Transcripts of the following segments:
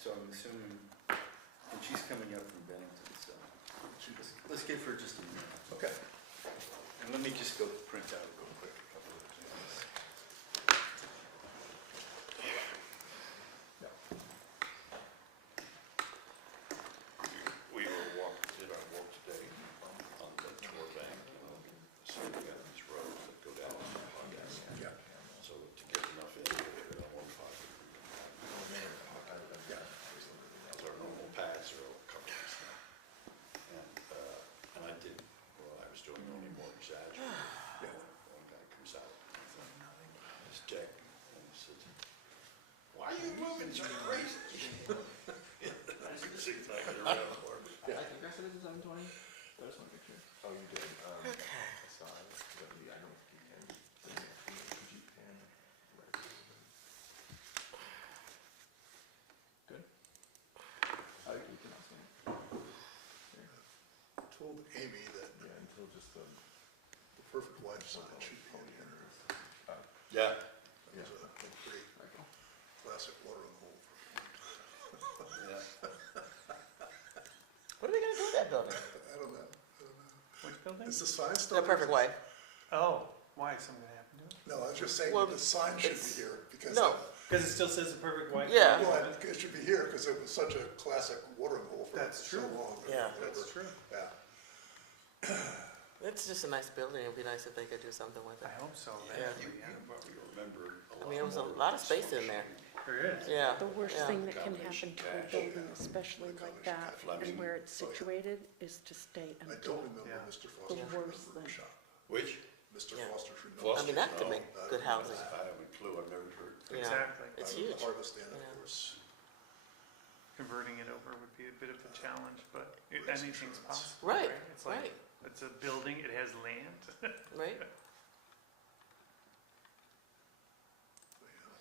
so I'm assuming, and she's coming up from Bennington, so let's give her just a minute. Okay. And let me just go print out real quick a couple of things. We did our walk today on the tour bank, so we got these roads that go down on the podcast. Yeah. So to get enough in, we get it on one pocket. Yeah. As our normal paths are a couple of now. And I did, well, I was doing only more exaggerate. Yeah. One guy comes out, this deck, and he says, "Why are you moving so crazy?" That's exactly the right word. Yeah. I think I said it was 7:20. That was one picture. Oh, you did? Okay. I saw it. But I don't think you can. You can. Good. I think we can also. Told Amy that Yeah, until just the. the perfect wife sign should be in here. Yeah. It was a great There we go. classic watering hole. Yeah. What are we gonna do with that building? I don't know. Which building? Is the sign The still? perfect wife. Oh, why, is something gonna happen to it? No, I was just saying Well, that the sign should it's- be here because. no. Because it still says the perfect wife. Yeah. Well, it should be here because it was such a classic watering hole for That's so true. long. Yeah. That's true. Yeah. It's just a nice building. It'd be nice if they could do something with I it. hope so. Yeah. You probably remember a lot. I mean, it was a more lot of space in there. There is. Yeah. The worst yeah. thing that can happen to a Cash. building, especially like that, Fleming. and where it's situated, is to stay I empty. don't remember Yeah. Mr. Foster's worst rental thing. shop. Which? Mr. Yeah. Foster's rental. I mean, that could No, make good housing. I have a clue, I've never heard. Yeah. Exactly. It's The huge. Harvest Inn, Yeah. of course. Converting it over would be a bit of a challenge, but Raise anything's insurance. possible. Right, It's like, right, it's a building, it has land. right.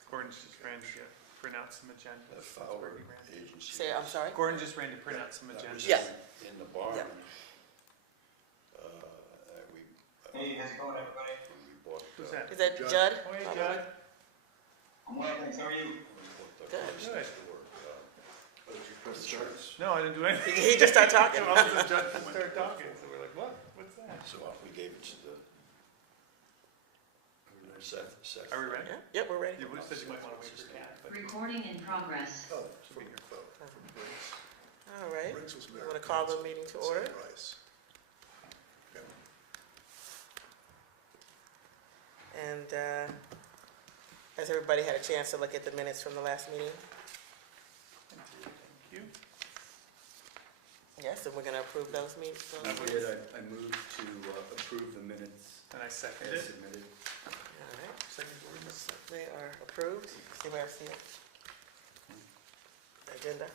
Gordon's just ran to print out some agenda. The That's where Fowler he ran. Agency. Say, I'm sorry? Gordon just ran to print out some That agenda. was Yeah. In the barn. Yeah. We. Hey, how's it going, everybody? When we bought. Who's that? Is that Judd. Judd? Oh, hey, Probably. Judd. I'm well, thanks. How are you? When we bought the Good. place next door, Oh, did you the press church. No, I didn't do anything. He just started talking. All of a sudden, Judd started talking, so we're like, what? What's that? So we gave it to the. Seth. Are we ready? Yeah, we're ready. You said you might want to wait for Kat, but Recording in progress. Oh, from Briggs. All right. Briggs was You married. want to call the meeting to order? Rice. Yeah. And has everybody had a chance to look at the minutes from the last meeting? thank you. Yes, and we're going to approve those meetings? I did, I moved to approve the minutes And I seconded as it. submitted. All right, Second Gordon. they are approved. Anybody see it? Agenda.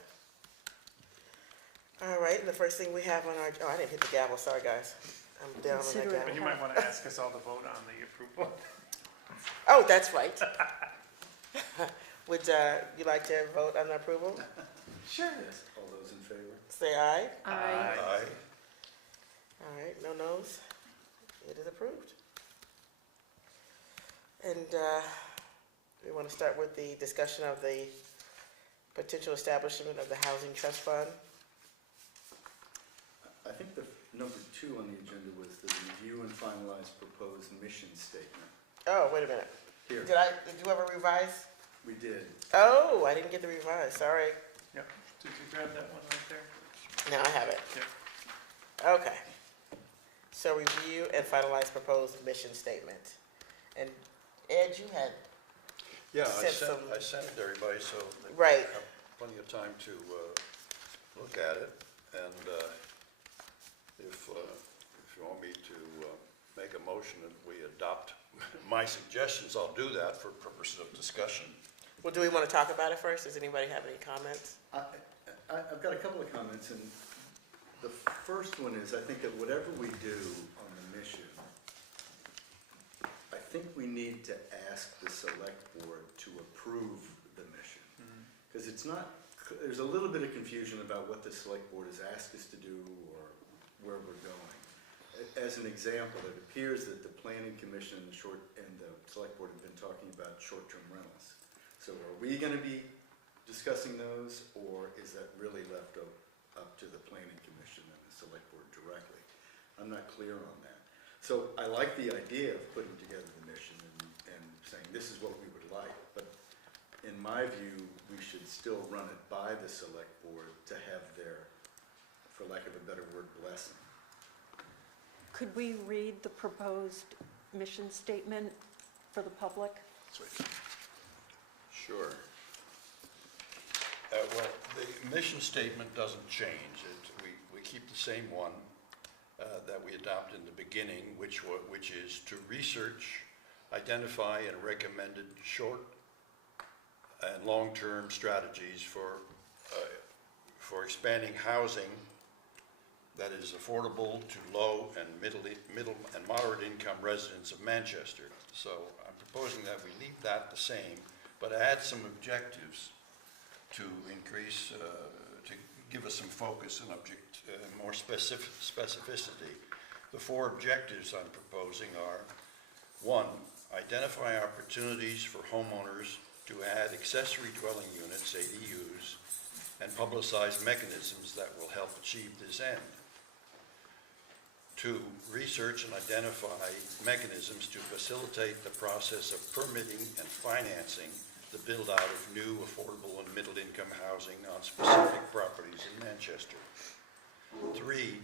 All right, and the first thing we have on our, oh, I didn't hit the gavel, sorry guys. I'm down on that Consider it But gavel. you might want to ask us all to vote on the approval. Oh, that's right. Would you like to vote on the approval? Sure. All those in favor? Say aye. I, Aye. All right, no no's. It is approved. And we want to start with the discussion of the potential establishment of the Housing Trust Fund. I think the number 2 on the agenda was the review and finalize proposed mission statement. Oh, wait a minute. Here, Did you have a revise? we did. Oh, I didn't get the revise, sorry. Yep. Did you grab that one right there? Now I have it. Yep. Okay. So review and finalize proposed mission statement. And Ed, you had, Yeah, Sent I sent it to everybody, so they right, have plenty of time to look at it. And if you want me to make a motion that we adopt my suggestions, I'll do that for purposes of discussion. well, do we want to talk about it first? Does anybody have any comments? I've got a couple of comments, and the first one is, I think that whatever we do on the mission, I think we need to ask the select board to approve the mission. Because it's not, there's a little bit of confusion about what the select board has asked us to do or where we're going. As an example, it appears that the planning commission and the select board have been talking about short-term rentals. So are we gonna be discussing those, or is that really left up to the planning commission and the select board directly? I'm not clear on that. So I like the idea of putting together the mission and saying this is what we would like, but in my view, we should still run it by the select board to have their, for lack of a better word, blessing. Could we read the proposed mission statement for the public? Sweet. Sure. Well, the mission statement doesn't change. We keep the same one that we adopted in the beginning, which is to research, identify, and recommended short and long-term strategies for expanding housing that is affordable to low and middle and moderate income residents of Manchester. So I'm proposing that we leave that the same, but add some objectives to increase, to give us some focus and more specificity. The 4 objectives I'm proposing are: 1, identify opportunities for homeowners to add accessory dwelling units, ADUs, and publicize mechanisms that will help achieve this end. 2, research and identify mechanisms to facilitate the process of permitting and financing the build-out of new, affordable, and middle-income housing on specific properties in Manchester. 3,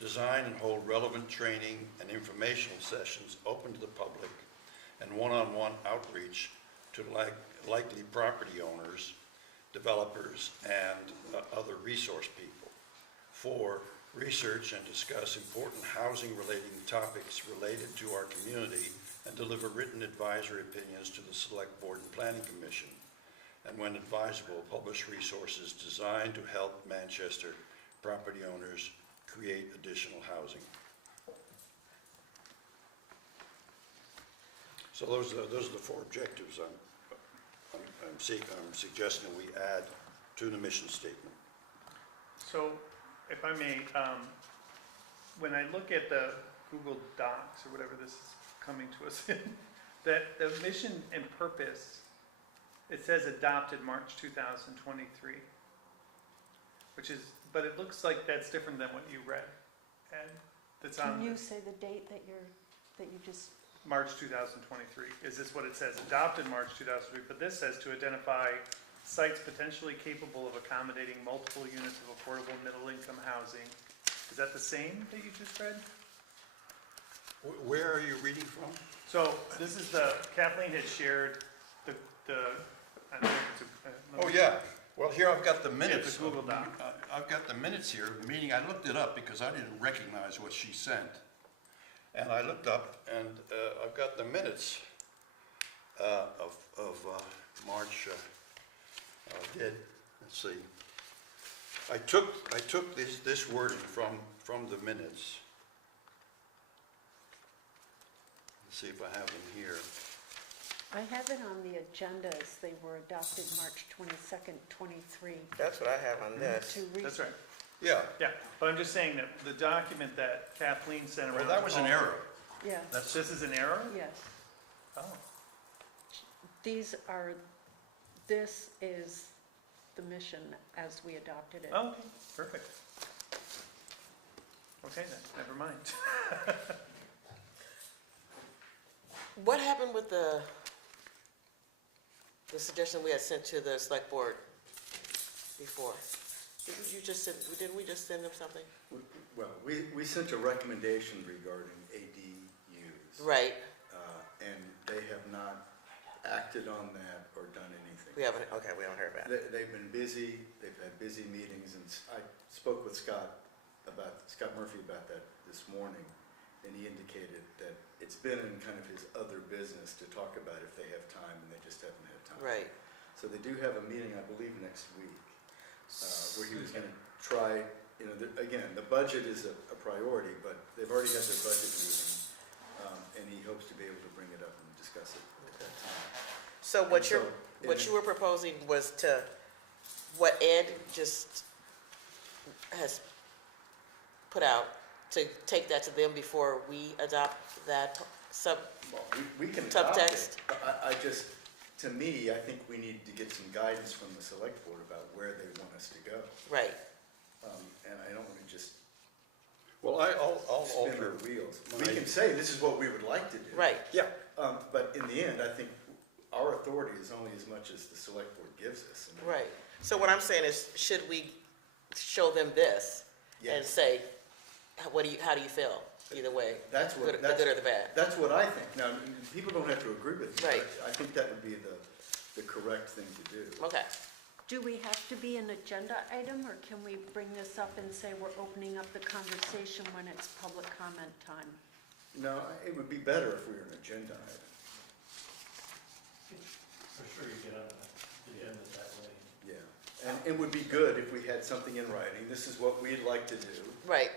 design and hold relevant training and informational sessions open to the public and one-on-one outreach to likely property owners, developers, and other resource people. 4, research and discuss important housing-related topics related to our community and deliver written advisory opinions to the Select Board and Planning Commission. And when advisable, publish resources designed to help Manchester property owners create additional housing. So those are the 4 objectives I'm suggesting that we add to the mission statement. So, if I may, when I look at the Google Docs or whatever this is coming to us in, that the mission and purpose, it says adopted March 2023, but it looks like that's different than what you read. And that's on Can you say the date that you just, March 2023. Is this what it says? Adopted March 2003, but this says to identify sites potentially capable of accommodating multiple units of affordable middle-income housing. Is that the same that you just read? Where are you reading from? So this is Kathleen had shared the I don't know if it's Oh, yeah. Well, here I've got the minutes. the Google Doc. I've got the minutes here of the meeting. I looked it up because I didn't recognize what she sent. And I looked up, and I've got the minutes of March. Let's see. I took this wording from the minutes. Let's see if I have them here. I have it on the agenda as they were adopted March 22nd, 23. That's what I have on this. To That's right. Yeah. Yeah, but I'm just saying that the document that Kathleen sent around. Well, that was an error. Yeah, That's This is an error? yes. Oh, This is the mission as we adopted it. okay, perfect. Okay then, never mind. What happened with the suggestion we had sent to the select board before? Didn't we just send them something? Well, we sent a recommendation regarding ADUs. Right, And they have not acted on that or done anything. we haven't heard back. They've been busy, they've had busy meetings, and I spoke with Scott Murphy about that this morning, and he indicated that it's been in kind of his other business to talk about if they have time, and they just haven't had time. Right. So they do have a meeting, I believe, next week, where he was gonna try, again, the budget is a priority, but they've already had their budget meeting, and he hopes to be able to bring it up and discuss it at that time. So what you were proposing was what Ed just has put out, to take that to them before we adopt that Well, we can adopt it, subtext? but I just, to me, I think we need to get some guidance from the select board about where they want us to go. Right, And I don't wanna just Well, I'll spin alter. our wheels. We can say, this is what we would like to do. right, Yeah, But in the end, I think our authority is only as much as the select board gives us. And right. So what I'm saying is, should we show them this and Yes. say, how do you feel, either way? That's what, The good or the bad? that's what I think. Now, people don't have to agree with me. Right. But I think that would be the correct thing to do. Okay, Do we have to be an agenda item, or can we bring this up and say we're opening up the conversation when it's public comment time? No, it would be better if we were an agenda item. For sure you get on the agenda that way. Yeah. And it would be good if we had something in writing. This is what we'd like to do. right,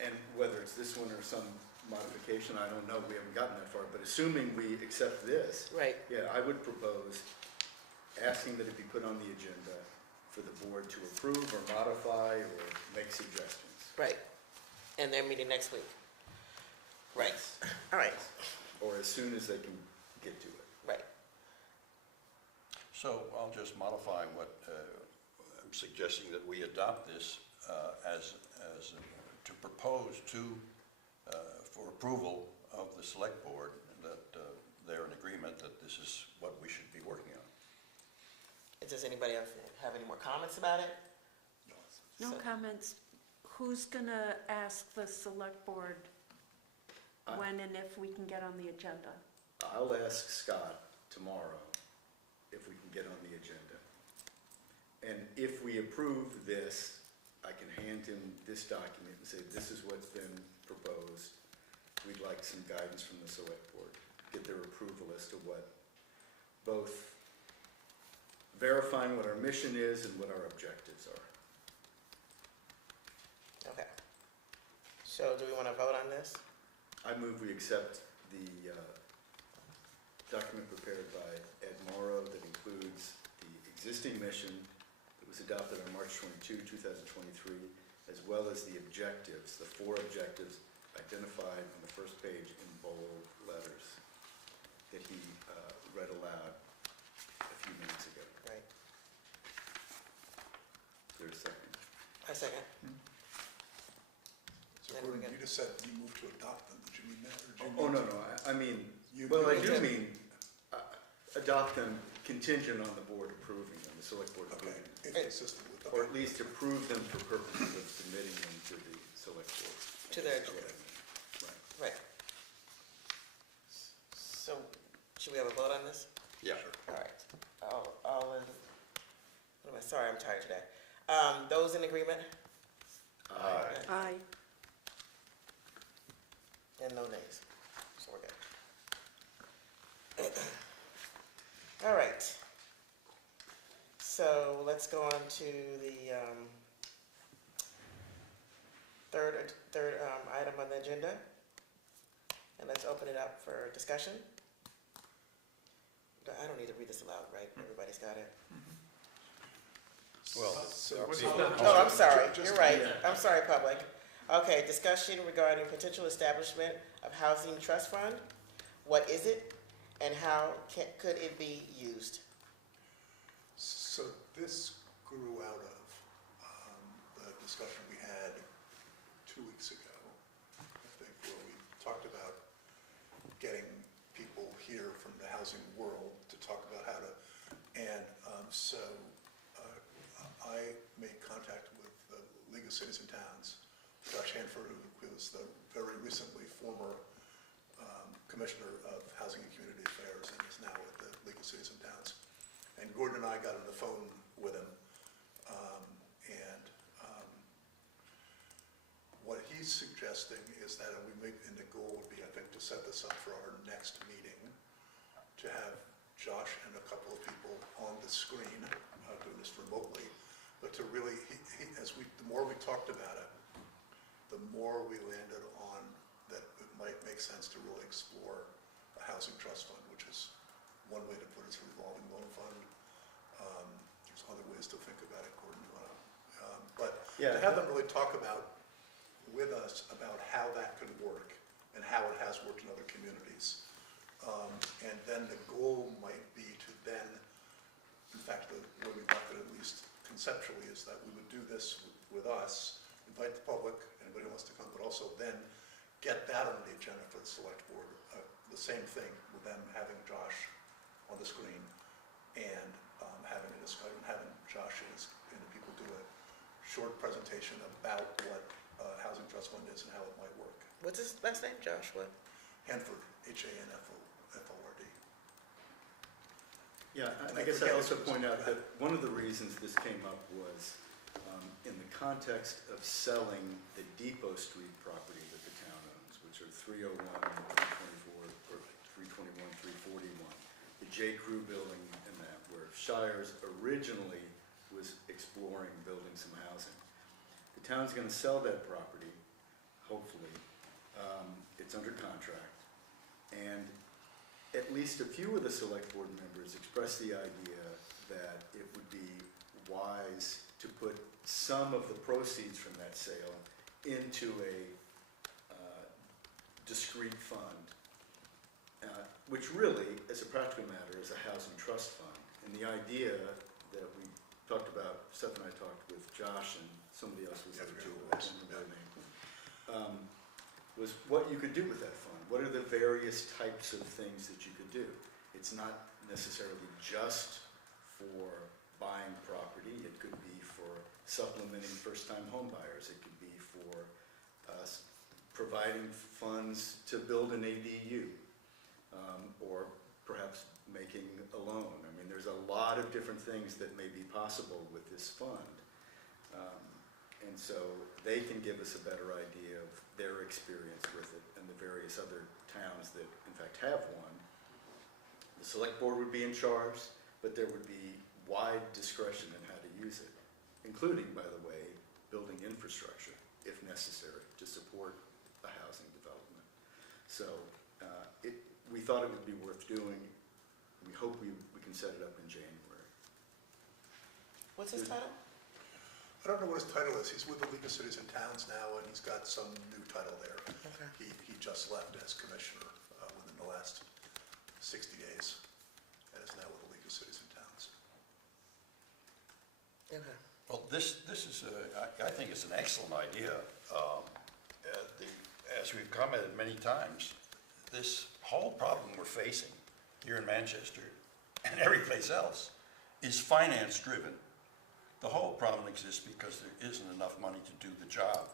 And whether it's this one or some modification, I don't know, we haven't gotten that far, but assuming we accept this, right, yeah, I would propose asking that it be put on the agenda for the board to approve or modify or make suggestions. right. And they're meeting next week. Right, all right, Or as soon as they can get to it. right. so I'll just modify what, I'm suggesting that we adopt this to propose for approval of the select board, that they're in agreement that this is what we should be working on. Does anybody else have any more comments about it? No So- comments. Who's gonna ask the select board I- when and if we can get on the agenda? I'll ask Scott tomorrow if we can get on the agenda. And if we approve this, I can hand him this document and say, this is what's been proposed. We'd like some guidance from the select board, get their approval as to what, both verifying what our mission is and what our objectives are. Okay. So do we want to vote on this? I move we accept the document prepared by Ed Morrow that includes the existing mission that was adopted on March 22, 2023, as well as the objectives, the 4 objectives identified on the first page in bold letters that he read aloud a few minutes ago. Right. There's a second. I second. So Then Gordon, we're you just said you moved to adopt them, did you mean that, or did you Oh, mean? no, no, I mean, You- well, I you- do mean adopt them contingent on the board approving them, the select board Okay, approving them. inconsistent with the. Or at least approve them for purposes of submitting them to the select board. To their, Okay. Right. right. So, should we have a vote on this? Yeah. All right. All in, what am I, sorry, I'm tired today. Those in agreement? Aye. Aye. And no nays. So we're good. All right. So let's go on to the third item on the agenda. And let's open it up for discussion. I don't need to read this aloud, right? Everybody's got it? Well, So- Oh, I'm sorry, Just- you're right. I'm sorry, public. Okay, discussion regarding potential establishment of housing trust fund. What is it and how could it be used? So this grew out of the discussion we had 2 weeks ago, I think, where we talked about getting people here from the housing world to talk about how to, and so I made contact with the League of Cities and Towns, Josh Hanford, who was the very recently former Commissioner of Housing and Community Affairs and is now with the League of Cities and Towns. And Gordon and I got on the phone with him, what he's suggesting is that and the goal would be, I think, to set this up for our next meeting, to have Josh and a couple of people on the screen, doing this remotely, but to really, the more we talked about it, the more we landed on that it might make sense to really explore a housing trust fund, which is one way to put it, it's a revolving loan fund. There's other ways to think about it, Gordon, you wanna, but Yeah. to have them really talk with us about how that could work and how it has worked in other communities. And then the goal might be to then, in fact, the way we left it, at least conceptually, is that we would do this with us, invite the public, anybody who wants to come, but also then get that on the agenda for the select board. The same thing with them having Josh on the screen and having a discussion, having Josh and the people do a short presentation about what Housing Trust Fund is and how it might work. What's his last name, Joshua? Hanford, Hanford. Yeah, And I I guess I'd forget also what it was point out about. that one of the reasons this came up was in the context of selling the Depot Street property that the town owns, which are 301, 324, or 321, 341, the J. Crew building and that, where Shires originally was exploring building some housing. The town's gonna sell that property, hopefully. It's under contract. And at least a few of the select board members expressed the idea that it would be wise to put some of the proceeds from that sale into a discrete fund, which really, as a practical matter, is a housing trust fund. And the idea that we talked about, Seth and I talked with Josh and somebody else was there too, I can't remember their name, was what you could do with that fund. What are the various types of things that you could do? It's not necessarily just for buying property. It could be for supplementing first-time home buyers. It could be for providing funds to build an ADU, or perhaps making a loan. I mean, there's a lot of different things that may be possible with this fund. And so they can give us a better idea of their experience with it and the various other towns that in fact have one. The select board would be in charge, but there would be wide discretion in how to use it, including, by the way, building infrastructure, if necessary, to support a housing development. So we thought it would be worth doing. We hope we can set it up in January. What's his title? I don't know what his title is. He's with the League of Cities and Towns now, and he's got some new title there. Okay. He just left as commissioner within the last 60 days, and is now with the League of Cities and Towns. Okay. Well, this is, I think it's an excellent idea. As we've commented many times, this whole problem we're facing here in Manchester and every place else is finance driven. The whole problem exists because there isn't enough money to do the job.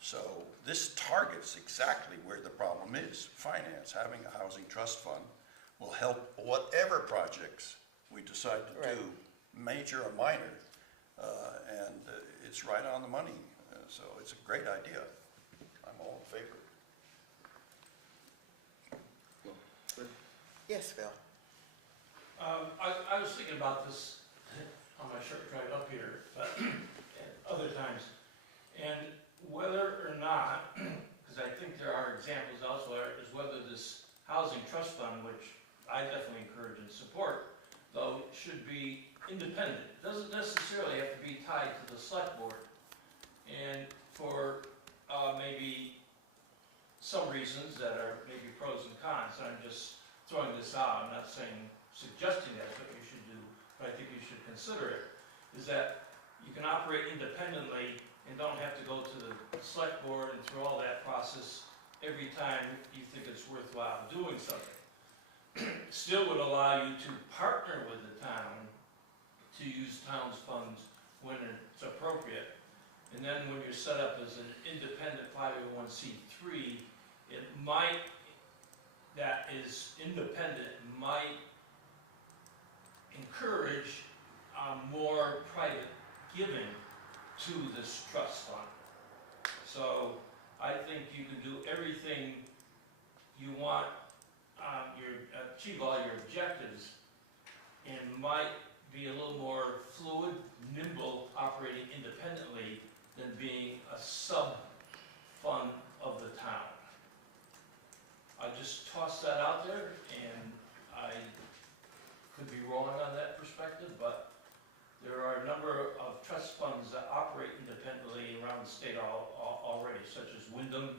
So this targets exactly where the problem is, finance. Having a housing trust fund will help whatever projects we decide to do, major or minor, and it's right on the money. So it's a great idea. I'm all in favor. Yes, Phil. I was thinking about this on my short drive up here, but at other times, and whether or not, because I think there are examples elsewhere, is whether this housing trust fund, which I definitely encourage and support, though, should be independent. It doesn't necessarily have to be tied to the select board. And for maybe some reasons that are maybe pros and cons, and I'm just throwing this out, I'm not suggesting that's what you should do, but I think you should consider it, is that you can operate independently and don't have to go to the select board and through all that process every time you think it's worthwhile doing something. Still would allow you to partner with the town to use town's funds when it's appropriate. And then when you're set up as an independent 501c3, it might, that is independent, might encourage more private giving to this trust fund. So I think you can do everything you want, achieve all your objectives, and might be a little more fluid, nimble, operating independently than being a sub-fund of the town. I just tossed that out there, and I could be wrong on that perspective, but there are a number of trust funds that operate independently around the state already, such as Wyndham.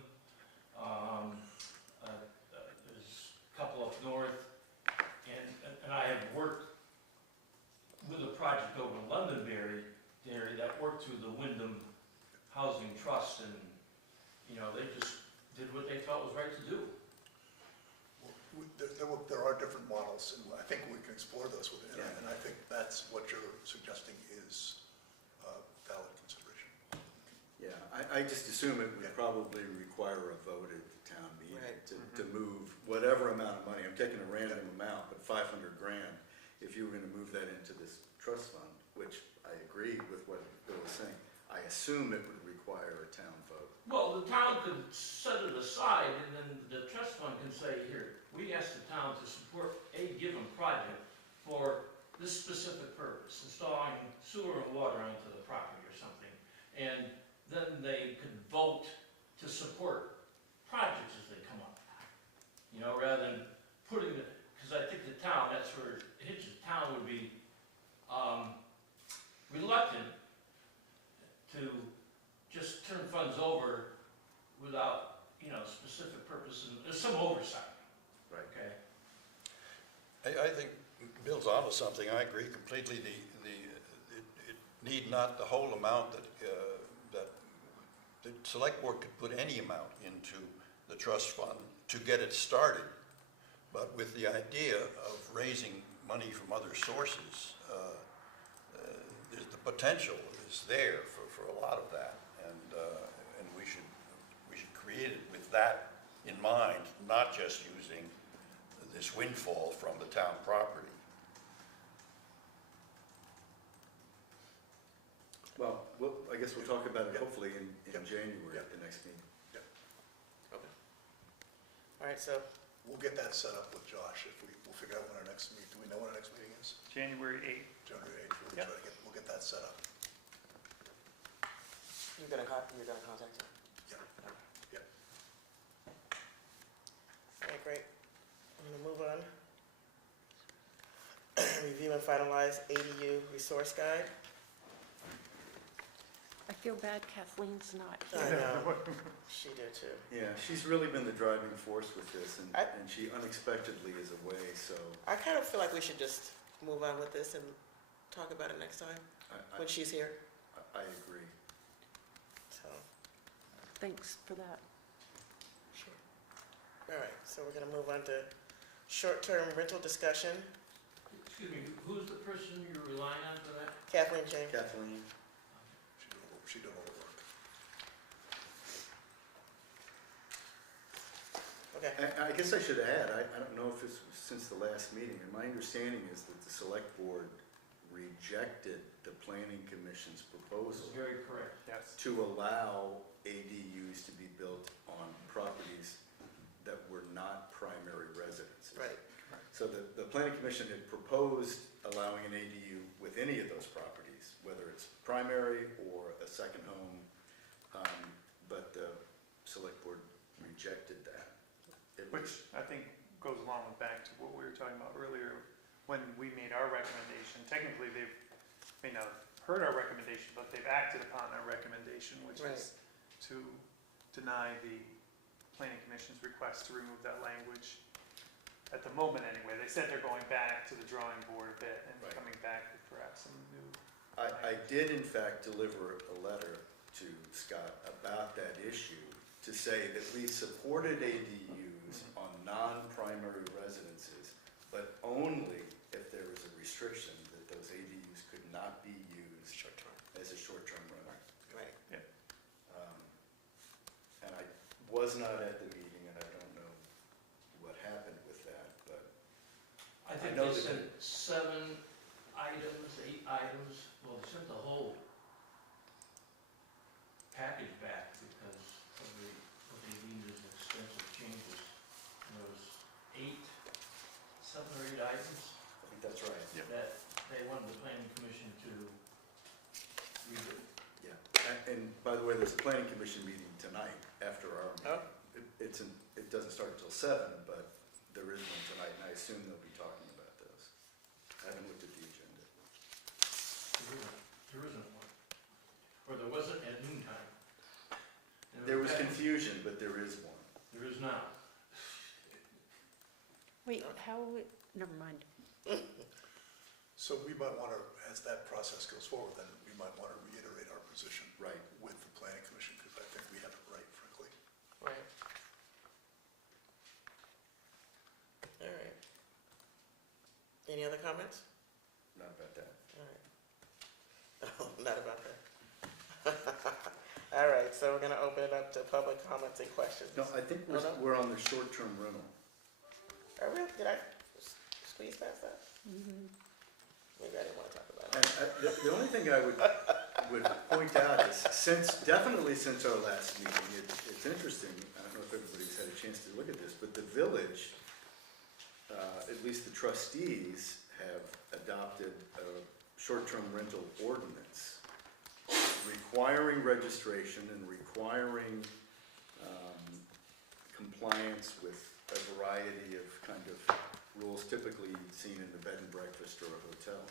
There's a couple up north, and I have worked report to the Wyndham Housing Trust, and, you know, they just did what they felt was right to do. There are different models, and I think we can explore those with it, Yeah. and I think that's what you're suggesting is valid consideration. Yeah, I just assume it would Yeah. probably require a vote at the town meeting Right. to move whatever amount of money, I'm taking a random amount, but 500 grand, if you were gonna move that into this trust fund, which I agree with what Bill was saying, I assume it would require a town vote. Well, the town could set it aside, and then the trust fund can say, here, we ask the town to support a given project for this specific purpose, installing sewer and water onto the property or something. And then they could vote to support projects as they come up. You know, rather than putting the, because I think the town, that's where it hits, the town would be reluctant to just turn funds over without, you know, specific purpose, and there's some oversight. Right. Okay? I think Bill's onto something. I agree completely. It need not the whole amount that the select board could put any amount into the trust fund to get it started. But with the idea of raising money from other sources, the potential is there for a lot of that. And we should create it with that in mind, not just using this windfall from the town property. Well, I guess we'll talk about it Yeah. hopefully in Yeah. January Yeah. at the next meeting. All right, so, We'll get that set up with Josh if we'll figure out when our next meeting, do we know when our next meeting is? January 8th. January 8th, Yep. we'll get that set up. you're gonna contact him? Yeah. All right, great. I'm gonna move on. Review and finalize ADU resource guide. I feel bad Kathleen's not I here. know, she did too. Yeah, she's really been the driving force with this, and I- she unexpectedly is away, so I kind of feel like we should just move on with this and talk about it next time when she's here, I agree. so. Thanks for that. Sure. All right, so we're gonna move on to short-term rental discussion. Excuse me, who's the person you're relying on for that? Kathleen James. Kathleen? She did all the work. Okay, I guess I should add, I don't know if this was since the last meeting, and my understanding is that the select board rejected the planning commission's This proposal is very correct. Yes. to allow ADUs to be built on properties that were not primary residences. right, So the planning commission had proposed allowing an ADU with any of those properties, whether it's primary or a second home, but the select board rejected that. Which I think goes along with back to what we were talking about earlier, when we made our recommendation. Technically, they may not have heard our recommendation, but they've acted upon our recommendation, which is to deny the planning commission's request to remove that language. At the moment, anyway, they said they're going back to the drawing board a bit and Right. coming back with perhaps some new. I did in fact deliver a letter to Scott about that issue to say that we supported ADUs on non-primary residences, but only if there was a restriction that those ADUs could not be used as a short-term rental. right. And I was not at the meeting, and I don't know what happened with that, but I think know they that sent 7 items, 8 items, well, they sent the whole package back because of what they deemed as extensive changes. And there was 7 or 8 items I think that's right. that they wanted the planning commission to redo. Yeah, and by the way, there's a planning commission meeting tonight after our meeting. Oh. It doesn't start until 7, but there is one tonight, and I assume they'll be talking about those. I haven't looked at the agenda. There isn't one. Or there wasn't at noontime. And There was in fact, confusion, but there is one. There is now. Wait, never mind. So we might want to, as that process goes forward, then we might want to reiterate our position position. Right. With the planning commission, because I think we have it right, frankly. Right. All right. Any other comments? Not about that. All right. Oh, not about that. All right, so we're gonna open it up to public comments and questions. No, I think Oh, no? we're on the short-term rental. Are we, did I squeeze past that? Maybe I didn't wanna talk about And it. the only thing I would point out is, definitely since our last meeting, it's interesting, I don't know if everybody's had a chance to look at this, but the village, at least the trustees, have adopted a short-term rental ordinance requiring registration and requiring compliance with a variety of kind of rules typically seen in a bed and breakfast or a hotel.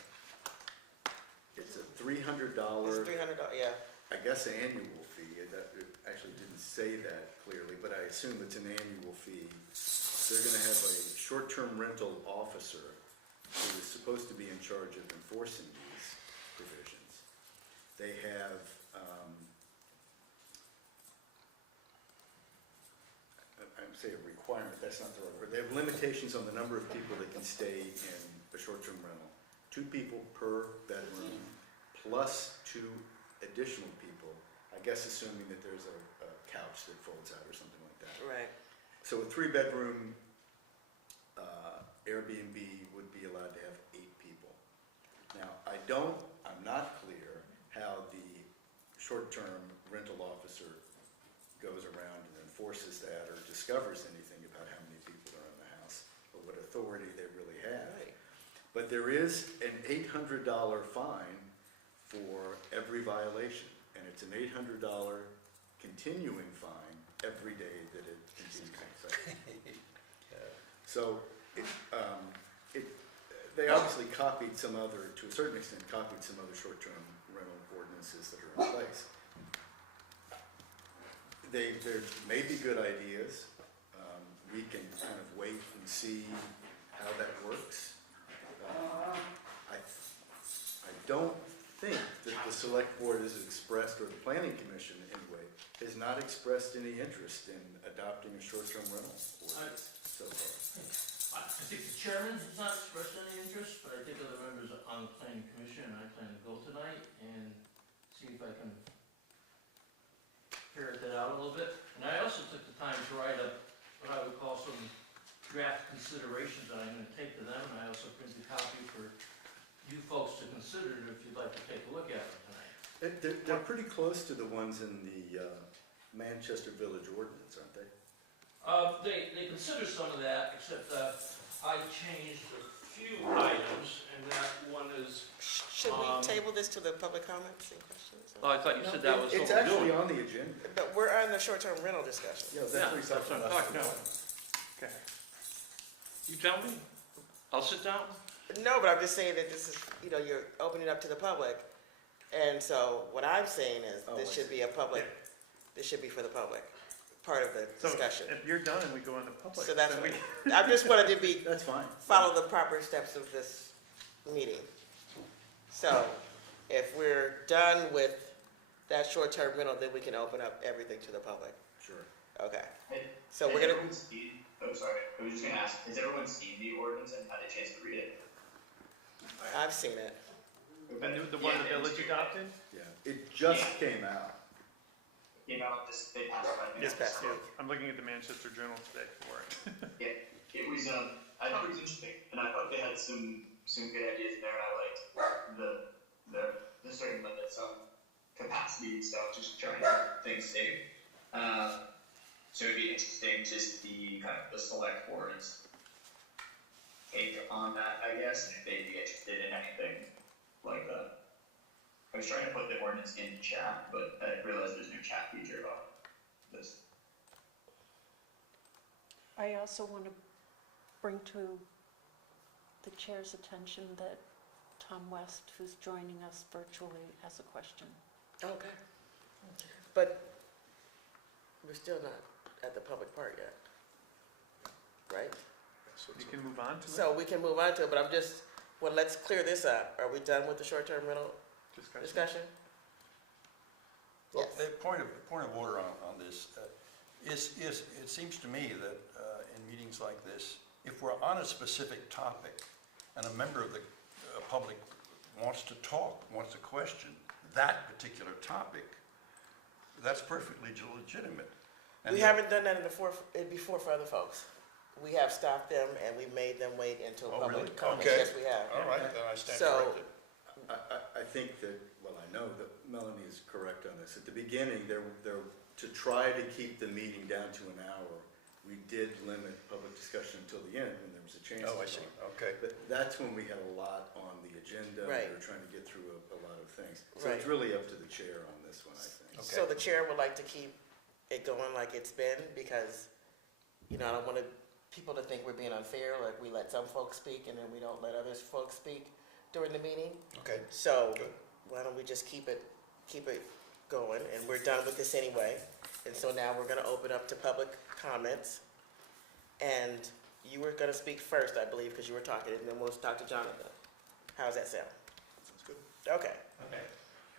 It's a $300, It's $300, yeah. I guess, annual fee. It actually didn't say that clearly, but I assume it's an annual fee. They're gonna have a short-term rental officer who is supposed to be in charge of enforcing these provisions. They have, I'm saying a requirement, that's not the right word. They have limitations on the number of people that can stay in a short-term rental. 2 people per bedroom, plus 2 additional people, I guess assuming that there's a couch that folds out or something like that. Right. So a 3-bedroom Airbnb would be allowed to have 8 people. Now, I'm not clear how the short-term rental officer goes around and enforces that or discovers anything about how many people are in the house or what authority they really have. Right. But there is an $800 fine for every violation, and it's an $800 continuing fine every day that it continues in effect. So, they obviously copied to a certain extent, copied some other short-term rental ordinances that are in place. There may be good ideas. We can kind of wait and see how that works. I don't think that the select board has expressed, or the planning commission anyway, has not expressed any interest in adopting a short-term rental ordinance so far. I think the chairman has not expressed any interest, but I think other members on the planning commission, and I plan to go tonight and see if I can ferret that out a little bit. And I also took the time to write up what I would call some draft considerations that I'm gonna take to them, and I also printed a copy for you folks to consider if you'd like to take a look at them tonight. They're pretty close to the ones in the Manchester Village ordinance, aren't they? They consider some of that, except I changed a few items, and that one is, Should we table this to the public comments and questions? oh, I thought you said that was what It's we're actually doing. on the agenda. But we're on the short-term rental discussion. Yeah, that's Yeah, what he's that's talking what I'm about. talking about. Okay. You tell me. I'll sit down. No, but I'm just saying that this is, you're opening it up to the public. And so what I'm saying is Oh, this I should be a public, this should be for the public, part of the So discussion. if you're done and we go into public, So that's then what, I just wanted to be, That's fine. follow the proper steps of this meeting. So if we're done with that short-term rental, then we can open up everything to the public. Sure. Okay. Hey, So has we're gonna, everyone seen, oh, sorry, I was just gonna ask, has everyone seen the ordinance and had a chance to read it? I've seen it. the one the Yeah, village it's- adopted? Yeah, it just came out. You know, they passed it by me. This past Yeah, I'm looking at the Manchester Journal today for it. It was, I thought it was interesting, and I thought they had some good ideas in there, and I liked the certain limits on capacity and stuff, just trying to keep things safe. So it'd be interesting to see kind of the select board's take on that, I guess, and if they'd be interested in anything like that. I was trying to put the ordinance in chat, but I realized there's no chat feature on this. I also want to bring to the chair's attention that Tom West, who's joining us virtually, has a question. Okay. But we're still not at the public part yet, right? So You it's can move on to it, So we can move on to it, but I'm just, well, let's clear this up. Are we done with the short-term rental discussion. discussion? Well, Yes. a point of order on this, it seems to me that in meetings like this, if we're on a specific topic and a member of the public wants to talk, wants to question that particular topic, that's perfectly legitimate. And We then- haven't done that before for other folks. We have stopped them and we made them wait until Oh, really? public comments. Okay. Yes, we have. All right, then I stand So- corrected. I think that, well, I know that Melanie is correct on this. At the beginning, to try to keep the meeting down to an hour, we did limit public discussion until the end when there was a chance. Oh, I to see, talk. okay. But that's when we had a lot on the agenda. Right. We were trying to get through a lot of things. So Right. it's really up to the chair on this one, I think. So the chair would like to keep it going like it's been because, I don't want people to think we're being unfair, like we let some folks speak and then we don't let others folks speak during the meeting. Okay, So good. why don't we just keep it going, and we're done with this anyway. And so now we're gonna open up to public comments. And you were gonna speak first, I believe, because you were talking, and then we'll talk to Jonathan. How's that sound? Sounds good. Okay.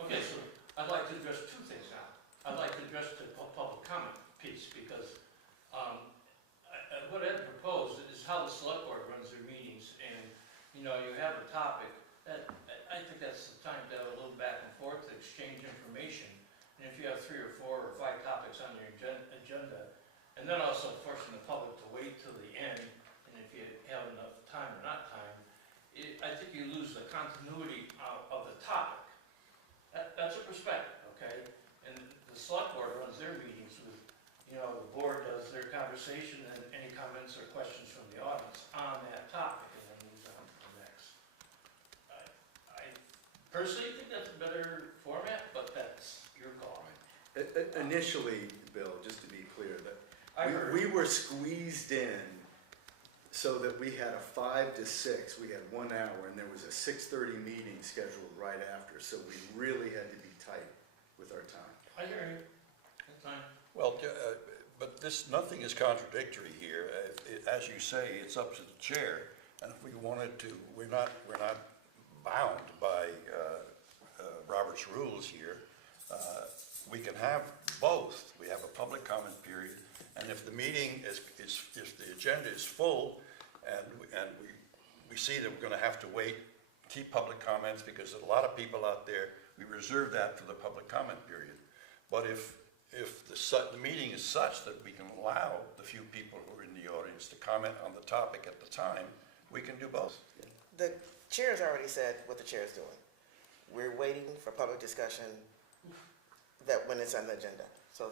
Okay, so I'd like to address two things now. I'd like to address the public comment piece, because what Ed proposed is how the select board runs their meetings, and, you have a topic, I think that's the time to have a little back and forth, to exchange information, and if you have 3 or 4 or 5 topics on your agenda, and then also forcing the public to wait till the end, and if you have enough time or not time, I think you lose the continuity of the topic. That's a perspective, okay? And the select board runs their meetings with, the board does their conversation and any comments or questions from the audience on that topic, and then moves on to the next. I personally think that's a better format, but that's your call. Initially, Bill, just to be clear, I that heard. we were squeezed in so that we had a 5 to 6, we had 1 hour, and there was a 6:30 meeting scheduled right after, so we really had to be tight with our time. I hear you. That's fine. Well, but nothing is contradictory here. As you say, it's up to the chair, and if we wanted to, we're not bound by Robert's rules here. We can have both. We have a public comment period, and if the meeting if the agenda is full, and we see that we're gonna have to wait, keep public comments, because there's a lot of people out there, we reserve that for the public comment period. But if the meeting is such that we can allow the few people who are in the audience to comment on the topic at the time, we can do both. The chair's already said what the chair's doing. We're waiting for public discussion that when it's on the agenda. So,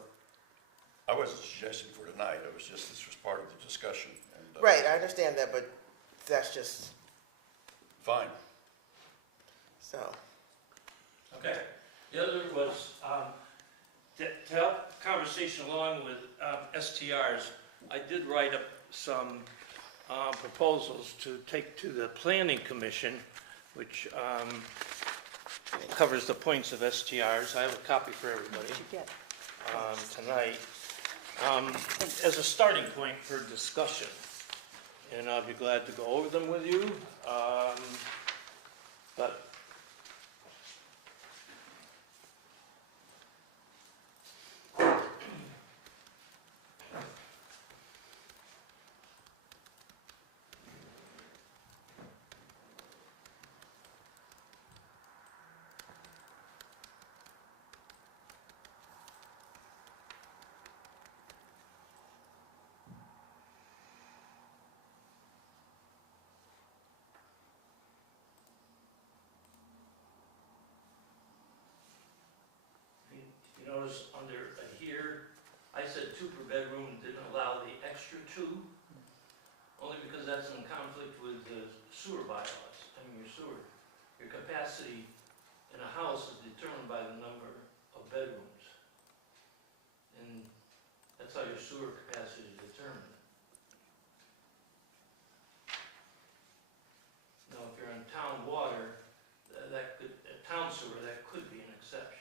I wasn't suggesting for tonight, it was just, this was part of the discussion. And, right, I understand that, but that's just, Fine. so. Okay. The other was, to help conversation along with STRs, I did write up some proposals to take to the Planning Commission, which covers the points of STRs. I have a copy for everybody What you get? tonight, as a starting point for discussion. And I'll be glad to go over them with you. But you notice under here, I said 2 per bedroom, didn't allow the extra 2, only because that's in conflict with the sewer bylaws. I mean, your capacity in a house is determined by the number of bedrooms. And that's how your sewer capacity is determined. Now, if you're on town water, town sewer, that could be an exception.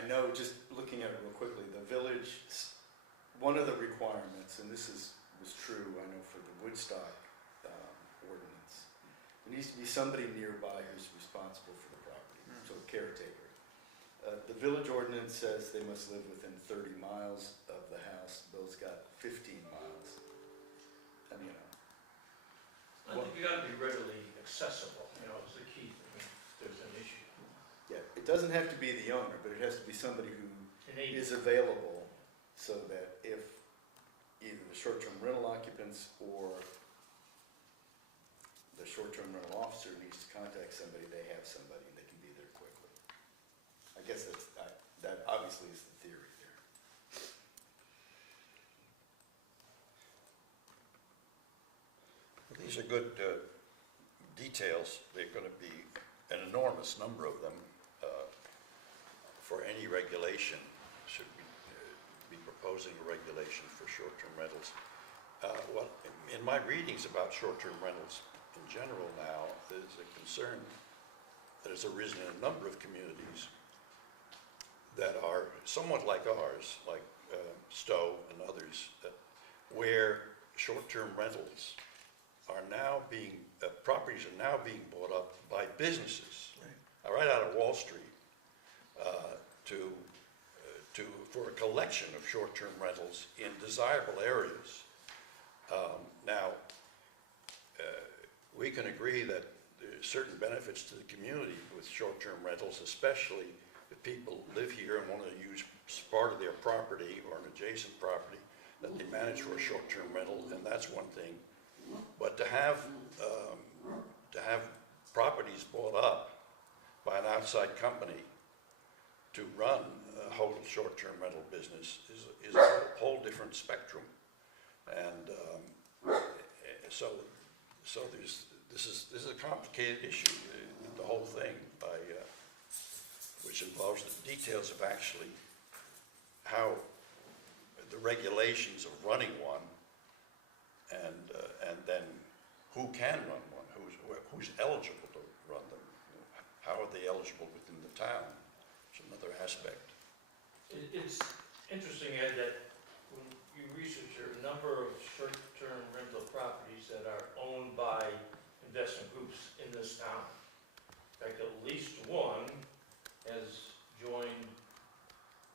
I know, just looking at it real quickly, the village, one of the requirements, and this was true, I know, for the Woodstock ordinance, there needs to be somebody nearby who's responsible for the property, so a caretaker. The village ordinance says they must live within 30 miles of the house. Bill's got 15 miles. And, you know, I think you gotta be readily accessible, is the key thing, if there's an issue. yeah, it doesn't have to be the owner, but it has to be somebody who Innate. is available so that if either the short-term rental occupants or the short-term rental officer needs to contact somebody, they have somebody and they can be there quickly. I guess that obviously is the theory there. These are good details. They're going to be an enormous number of them for any regulation. Should we be proposing a regulation for short-term rentals? Well, in my readings about short-term rentals in general now, there's a concern that has arisen in a number of communities that are somewhat like ours, like Stowe and others, where short-term rentals are now being, properties are now being bought up by businesses, right out of Wall Street, for a collection of short-term rentals in desirable areas. Now, we can agree that there's certain benefits to the community with short-term rentals, especially if people live here and want to use part of their property or an adjacent property that they manage for a short-term rental, and that's one thing. But to have properties bought up by an outside company to run a whole short-term rental business is a whole different spectrum. And so this is a complicated issue, the whole thing, which involves the details of actually how the regulations of running one, and then who can run one, who's eligible to run them, how are they eligible within the town? It's another aspect. It's interesting, Ed, that when you research a number of short-term rental properties that are owned by investment groups in this town. In fact, at least one has joined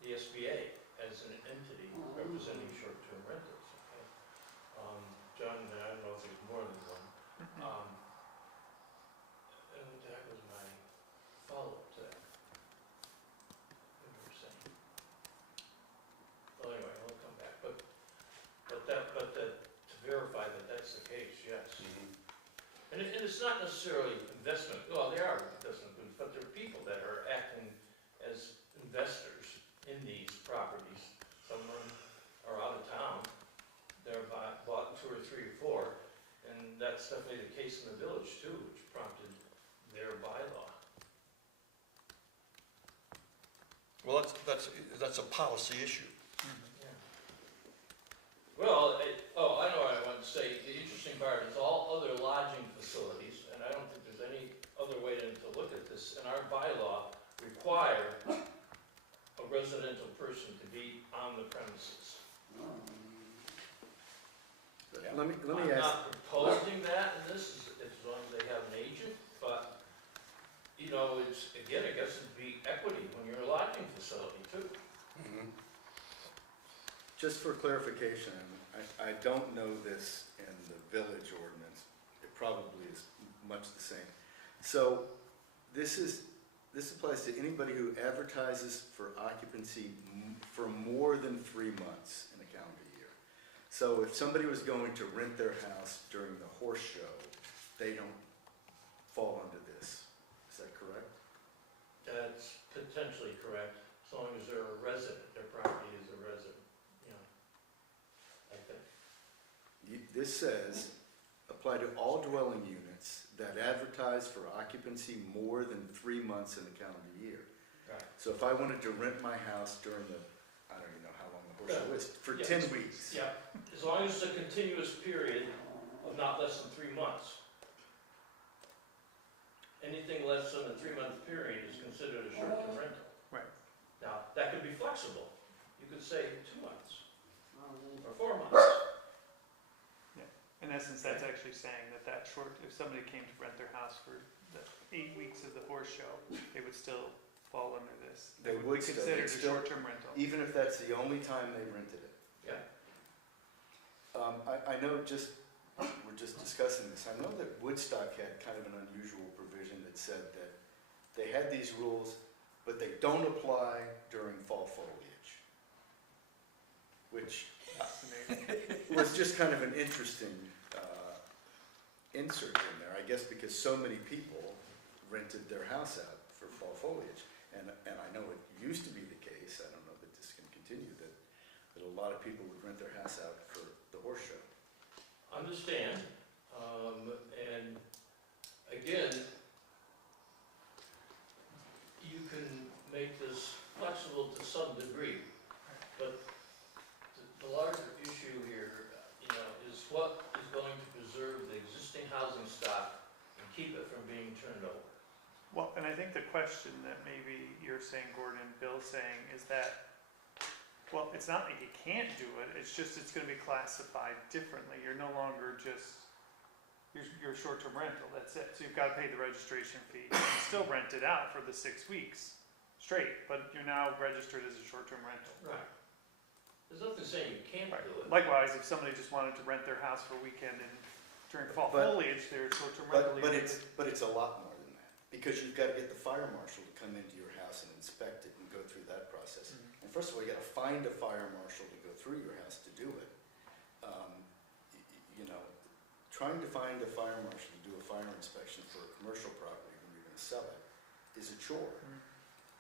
the SBA as an entity representing short-term rentals. Okay? John, I don't know if there's more than one. And what the heck was my follow-up to that? What were you saying? Well, anyway, I'll come back. But to verify that that's the case, yes. And it's not necessarily investment, well, they are investment groups, but they're people that are acting as investors in these properties. Some of them are out of town, they're bought 2 or 3 or 4, and that's definitely the case in the village too, which prompted their bylaw. Well, that's a policy issue. Yeah. Well, I know what I wanted to say. The interesting part is all other lodging facilities, and I don't think there's any other way to look at this, and our bylaw require a residential person to be on the premises. Let me I'm ask, not proposing that in this, as long as they have an agent, but, it's, again, I guess it'd be equity when you're a lodging facility too. just for clarification, I don't know this in the village ordinance. It probably is much the same. So this applies to anybody who advertises for occupancy for more than 3 months in a calendar year. So if somebody was going to rent their house during the horse show, they don't fall under this. Is that correct? That's potentially correct, as long as they're a resident, their property is a resident, I think. This says, apply to all dwelling units that advertise for occupancy more than 3 months in a calendar year. Right. So if I wanted to rent my house during the, I don't even know how long the horse show is, for Yeah. 10 weeks. Yeah, as long as it's a continuous period of not less than 3 months. Anything less than a 3-month period is considered a short-term rental. Right. Now, that could be flexible. You could say 2 months, or 4 months. In essence, that's actually saying that short, if somebody came to rent their house for the 8 weeks of the horse show, they would still fall under this. They It would be still- considered a they'd still- short-term rental. Even if that's the only time they rented it. Yeah. I know we're just discussing this, I know that Woodstock had kind of an unusual provision that said that they had these rules, but they don't apply during fall foliage. Which Fascinating. was just kind of an interesting insert in there, I guess because so many people rented their house out for fall foliage. And I know it used to be the case, I don't know that this can continue, that a lot of people would rent their house out for the horse show. Understand, and again, you can make this flexible to some degree, but the larger issue here, is what is going to preserve the existing housing stock and keep it from being turned over. Well, and I think the question that maybe you're saying, Gordon, and Bill's saying, is that, well, it's not like you can't do it, it's just it's gonna be classified differently. You're no longer just, you're a short-term rental, that's it. So you've gotta pay the registration fee. You can still rent it out for the 6 weeks straight, but you're now registered as a short-term rental. Right. There's nothing saying you can't Right. do it. Likewise, if somebody just wanted to rent their house for a weekend and during fall But- foliage, they're short-term rental. But even if it's a lot more than that, because you've got to get the fire marshal to come into your house and inspect it and go through that process. Mhm. And first of all, you got to find a fire marshal to go through your house to do it. Trying to find a fire marshal to do a fire inspection for a commercial property when you're going to sell it is a chore. Mhm.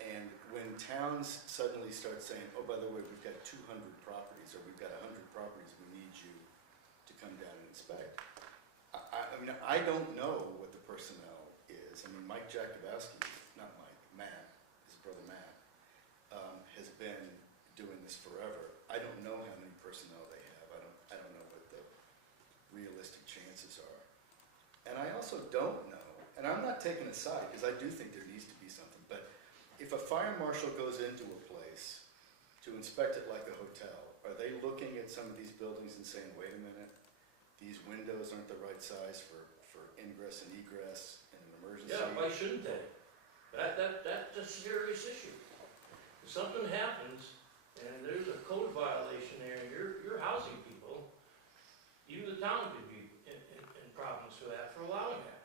And when towns suddenly start saying, oh, by the way, we've got 200 properties, or we've got 100 properties, we need you to come down and inspect. I mean, I don't know what the personnel is. I mean, Mike Jakubowski, not Mike, Matt, his brother Matt, has been doing this forever. I don't know how many personnel they have. I don't know what the realistic chances are. And I also don't know, and I'm not taking a side, because I do think there needs to be something, but if a fire marshal goes into a place to inspect it like a hotel, are they looking at some of these buildings and saying, wait a minute, these windows aren't the right size for ingress and egress in an emergency? Yeah, why shouldn't they? That's a serious issue. If something happens and there's a code violation there and you're housing people, even the town could be in problems for that, for allowing that.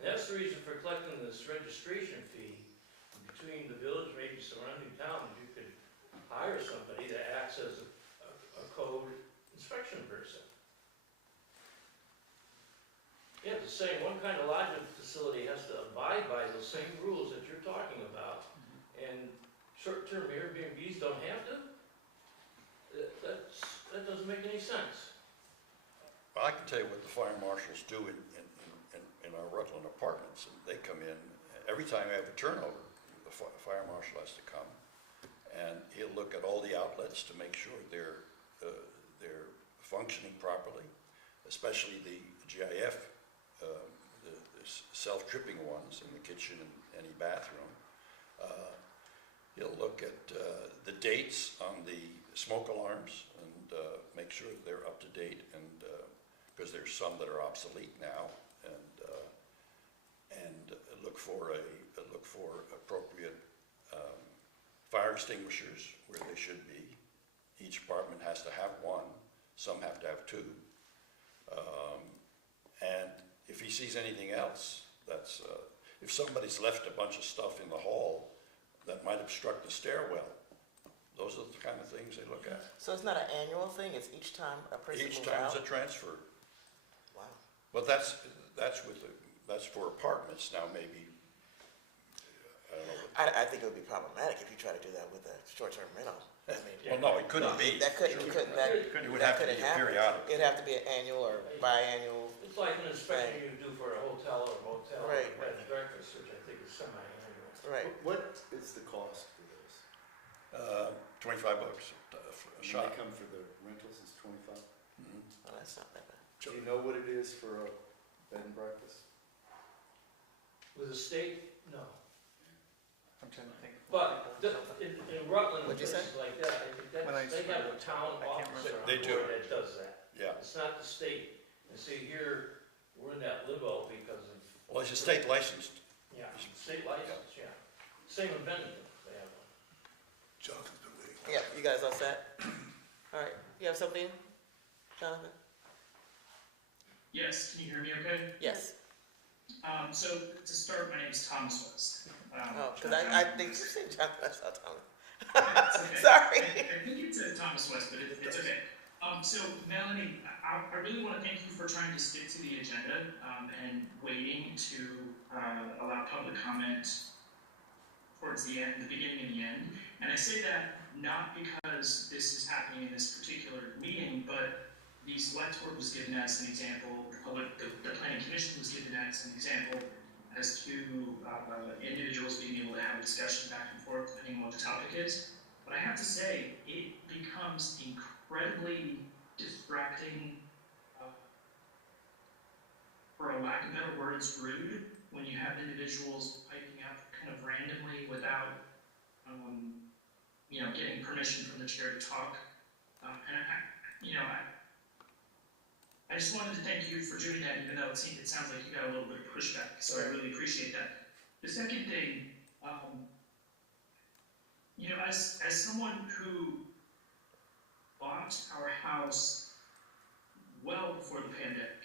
And that's the reason for collecting this registration fee between the village, maybe surrounding towns. You could hire somebody that acts as a code inspection person. Yeah, the same, one kind of lodging facility has to abide by those same rules that you're talking about, and short-term Airbnbs don't have to? That doesn't make any sense. Well, I can tell you what the fire marshals do in our Rutland apartments. And they come in, every time I have a turnover, the fire marshal has to come, and he'll look at all the outlets to make sure they're functioning properly, especially the GIF, the self-tripping ones in the kitchen and any bathroom. He'll look at the dates on the smoke alarms and make sure they're up to date, and because there's some that are obsolete now, and look for appropriate fire extinguishers where they should be. Each apartment has to have one. Some have to have two. And if he sees anything else, that's if somebody's left a bunch of stuff in the hall that might obstruct the stairwell, those are the kind of things they look at. So it's not an annual thing, it's each time a person moves Each out? time is a transfer. Wow. But that's for apartments now, maybe. I don't know. I think it would be problematic if you try to do that with a short-term rental. I mean, Well, no, it couldn't be. That couldn't, you couldn't, that, It would that have to be couldn't happen. periodic. It'd have to be an annual or biannual. It's like an inspection you do for a hotel or motel, or Right. bed and breakfast, which I think is semi-annual. Right. What is the cost for those? $25 a When shot. they come for the rentals, it's 25? Mhm. Well, that's not that bad. Do you know what it is for a bed and breakfast? With the state, no. I'm trying to think But in Rutland, What'd you say? places like that, I think When I they have a spoke, town I can't officer remember. on They do. board that does that. Yeah. It's not the state. And see, here, we're in that limbo because of. Well, it's a state licensed. Yeah, state license, yeah. Same in Bennington, they have one. Jonathan's been waiting. Yeah, you guys all set? All right, you have something, Jonathan? Yes, can you hear me okay? Yes. So to start, my name is Thomas West. Oh, because I think you said Jonathan, I saw Thomas. It's okay. Sorry. I think it's Thomas West, but it's okay. So Melanie, I really want to thank you for trying to stick to the agenda and waiting to allow public comment towards the end, the beginning and the end. And I say that not because this is happening in this particular meeting, but the select board was given as an example, the planning commission was given as an example as to individuals being able to have a discussion back and forth depending on what the topic is. But I have to say, it becomes incredibly distracting, for a lack of better words, rude, when you have individuals piping up kind of randomly without, getting permission from the chair to talk. I just wanted to thank you for doing that, even though it sounds like you got a little bit of pushback, so I really appreciate that. The second thing, as someone who bought our house well before the pandemic,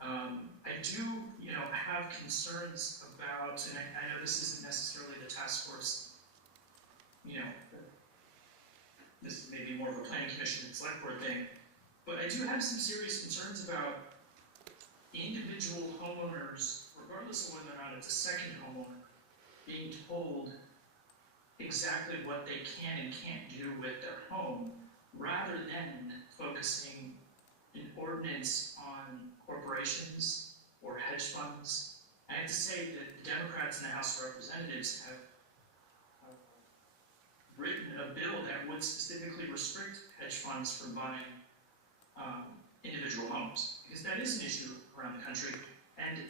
I do, have concerns about, and I know this isn't necessarily the task force, this may be more of a planning commission and select board thing, but I do have some serious concerns about individual homeowners, regardless of whether or not it's a second homeowner, being told exactly what they can and can't do with their home, rather than focusing an ordinance on corporations or hedge funds. I have to say that the Democrats in the House of Representatives have written a bill that would specifically restrict hedge funds from buying individual homes, because that is an issue around the country. And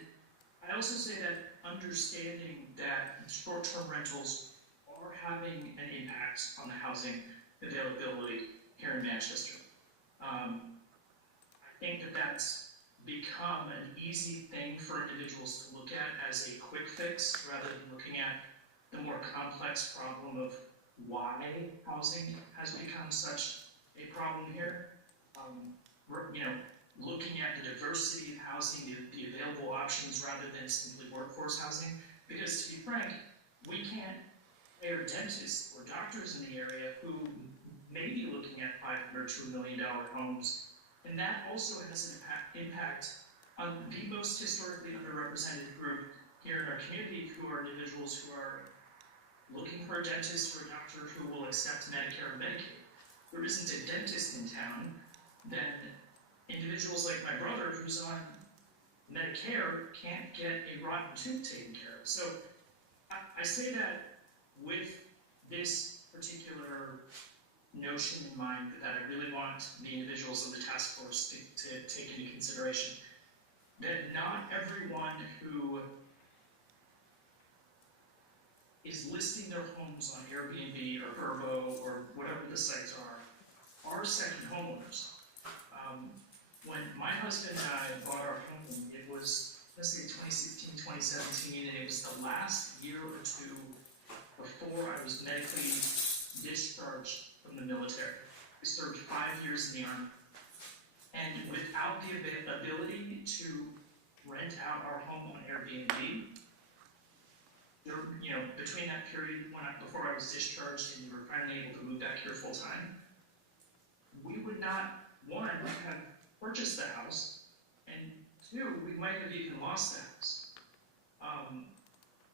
I also say that understanding that short-term rentals are having an impact on the housing availability here in Manchester. I think that that's become an easy thing for individuals to look at as a quick fix, rather than looking at the more complex problem of why housing has become such a problem here. Looking at the diversity of housing, the available options, rather than simply workforce housing. Because to be frank, we can't hire dentists or doctors in the area who may be looking at $500,000 to $1 million homes. And that also has an impact on the most historically underrepresented group here in our community, who are individuals who are looking for a dentist or a doctor who will accept Medicare and Medicaid. If there isn't a dentist in town, then individuals like my brother, who's on Medicare, can't get a rotten tooth taken care of. So I say that with this particular notion in mind, that I really want the individuals of the task force to take into consideration that not everyone who is listing their homes on Airbnb or Vrbo or whatever the sites are second homeowners. When my husband and I bought our home, it was, let's say 2016, 2017, and it was the last year or two before I was medically discharged from the military. I served 5 years in the Army. And without the ability to rent out our home on Airbnb, between that period before I was discharged and we were finally able to move back here full time, we would not, one, have purchased the house, and two, we might have even lost the house.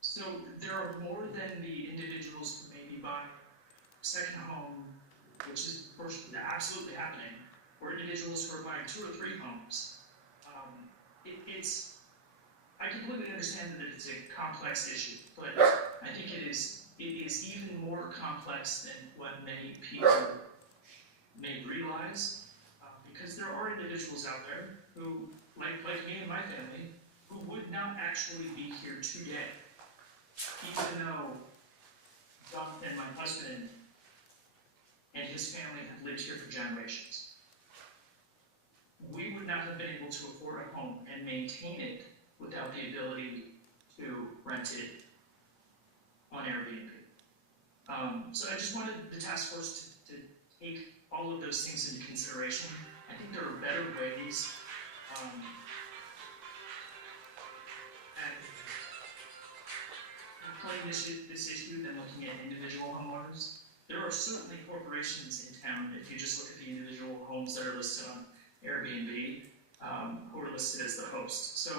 So there are more than the individuals who may be buying a second home, which is of course absolutely happening, or individuals who are buying 2 or 3 homes. I completely understand that it's a complex issue, but I think it is even more complex than what many people may realize, because there are individuals out there who, like me and my family, who would not actually be here today, even though and my husband and his family have lived here for generations. We would not have been able to afford a home and maintain it without the ability to rent it on Airbnb. So I just wanted the task force to take all of those things into consideration. I think there are better ways at tackling this issue than looking at individual homeowners. There are certainly corporations in town, if you just look at the individual homes that are listed on Airbnb, who are listed as the host. So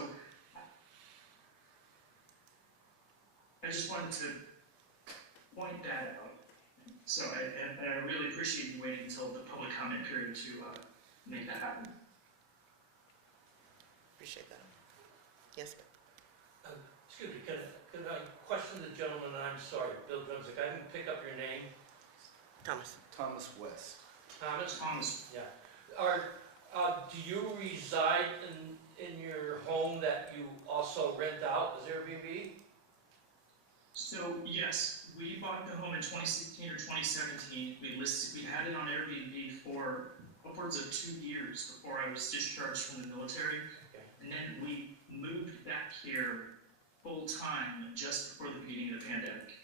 I just wanted to point that out. So I really appreciate you waiting until the public comment period to make that happen. Appreciate that. Yes, ma'am. Excuse me, can I question the gentleman? I'm sorry, Bill Brunswick, I didn't pick up your name. Thomas. Thomas West. Thomas? Yeah. Do you reside in your home that you also rent out as Airbnb? So yes, we bought the home in 2016 or 2017. We had it on Airbnb for upwards of 2 years before I was discharged from the military. Okay. And then we moved back here full time just before the beginning of the pandemic.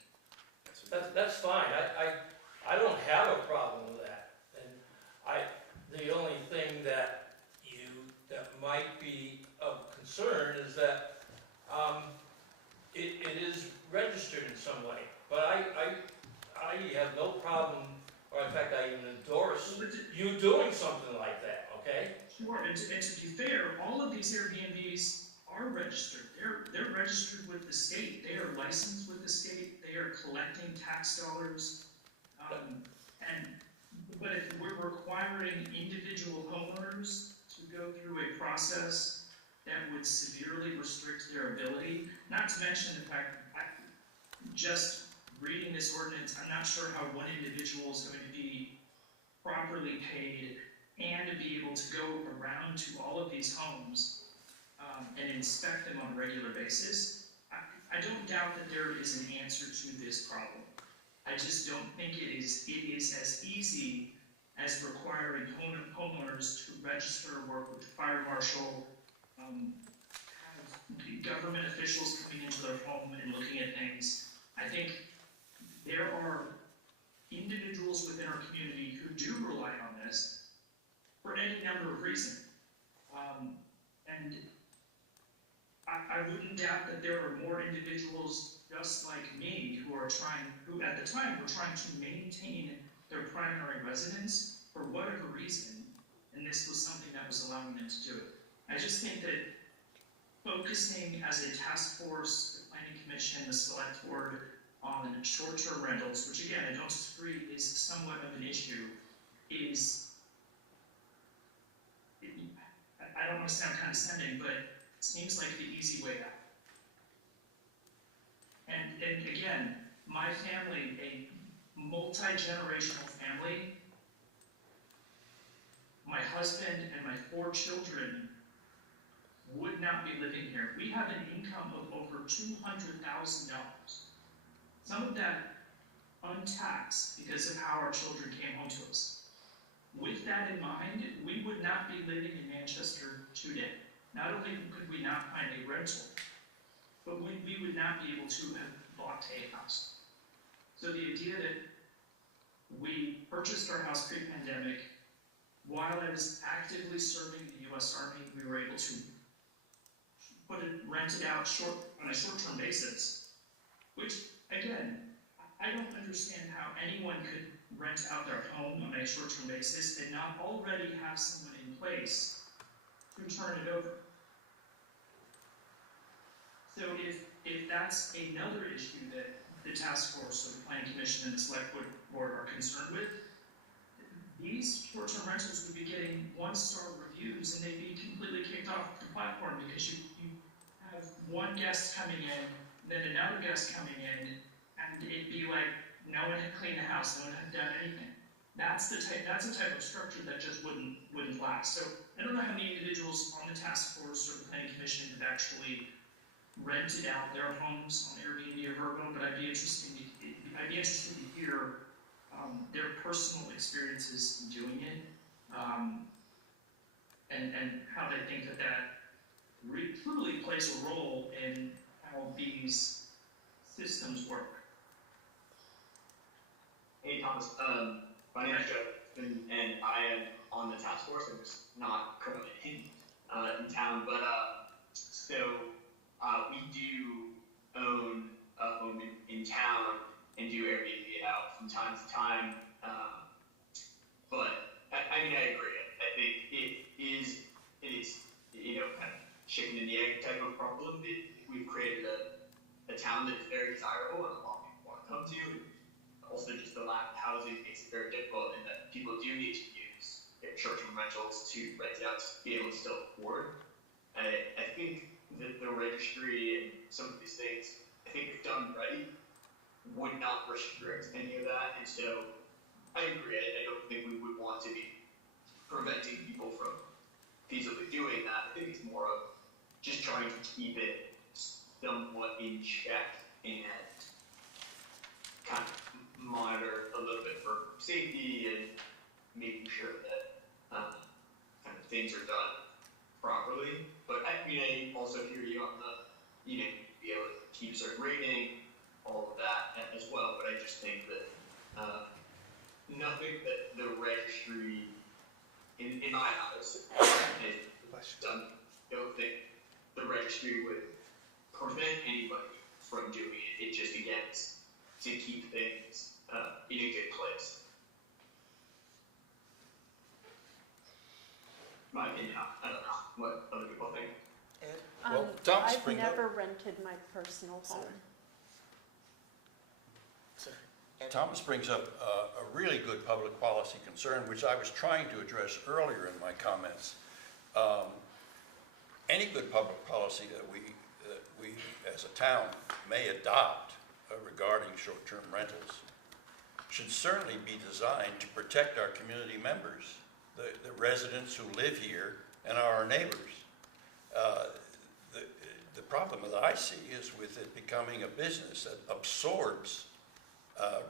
That's fine. I don't have a problem with that. And the only thing that might be of concern is that it is registered in some way. But I have no problem, or in fact I even endorse you doing something like that, okay? Sure, and to be fair, all of these Airbnbs are registered. They're registered with the state. They are licensed with the state. They are collecting tax dollars. But if we're requiring individual homeowners to go through a process that would severely restrict their ability, not to mention the fact that just reading this ordinance, I'm not sure how one individual is going to be properly paid and to be able to go around to all of these homes and inspect them on a regular basis. I don't doubt that there is an answer to this problem. I just don't think it is as easy as requiring homeowners to register, work with the fire marshal, have government officials coming into their home and looking at things. I think there are individuals within our community who do rely on this for any number of reasons. And I wouldn't doubt that there are more individuals just like me who at the time were trying to maintain their primary residence for whatever reason, and this was something that was allowing them to do it. I just think that focusing as a task force, the Planning Commission, the Select Board, on short-term rentals, which again, I don't disagree is somewhat of an issue, I don't want to sound condescending, but it seems like the easy way out. And again, my family, a multi-generational family, my husband and my 4 children would not be living here. We have an income of over $200,000. Some of that untaxed because of how our children came home to us. With that in mind, we would not be living in Manchester today. Not only could we not find a rental, but we would not be able to have bought a house. So the idea that we purchased our house pre-pandemic, while I was actively serving in the U.S. Army, we were able to rent it out on a short-term basis, which, again, I don't understand how anyone could rent out their home on a short-term basis and not already have someone in place to turn it over. So if that's another issue that the task force or the Planning Commission and the Select Board are concerned with, these short-term rentals would be getting 1-star reviews and they'd be completely kicked off the platform because you have one guest coming in, then another guest coming in, and it'd be like no one had cleaned the house, no one had done anything. That's a type of structure that just wouldn't last. So I don't know how many individuals on the task force or the Planning Commission have actually rented out their homes on Airbnb or Vrbo, but I'd be interested to hear their personal experiences in doing it, and how they think that truly plays a role in how these systems work. Hey Thomas, my name is Joe, and I am on the task force. I'm just not currently in town, but we do own a home in town and do Airbnb it out from time to time. But I mean, I agree. I think it is kind of chicken and the egg type of problem. We've created a town that is very desirable and a lot of people want to come to. And also, just the lack of housing makes it very difficult, and that people do need to use short-term rentals to rent it out to be able to still afford. I think that the registry and some of these things, I think if done right, would not restrict any of that. And so I agree. I don't think we would want to be preventing people from feasibly doing that. I think it's more of just trying to keep it somewhat in check and kind of monitor a little bit for safety and making sure that kind of things are done properly. But I mean, I also hear you on the, be able to keep a certain rating, all of that as well. But I just think that nothing that the registry, in my eyes, has done. I don't think the registry would prevent anybody from doing it. It just, again, is to keep things in a good place. My opinion, I don't know what other people think. Ed? Well, Tom I've Spring- never rented my personal home. Sorry. Ed? Thomas brings up a really good public policy concern, which I was trying to address earlier in my comments. Any good public policy that we as a town may adopt regarding short-term rentals should certainly be designed to protect our community members, the residents who live here and are our neighbors. The problem that I see is with it becoming a business that absorbs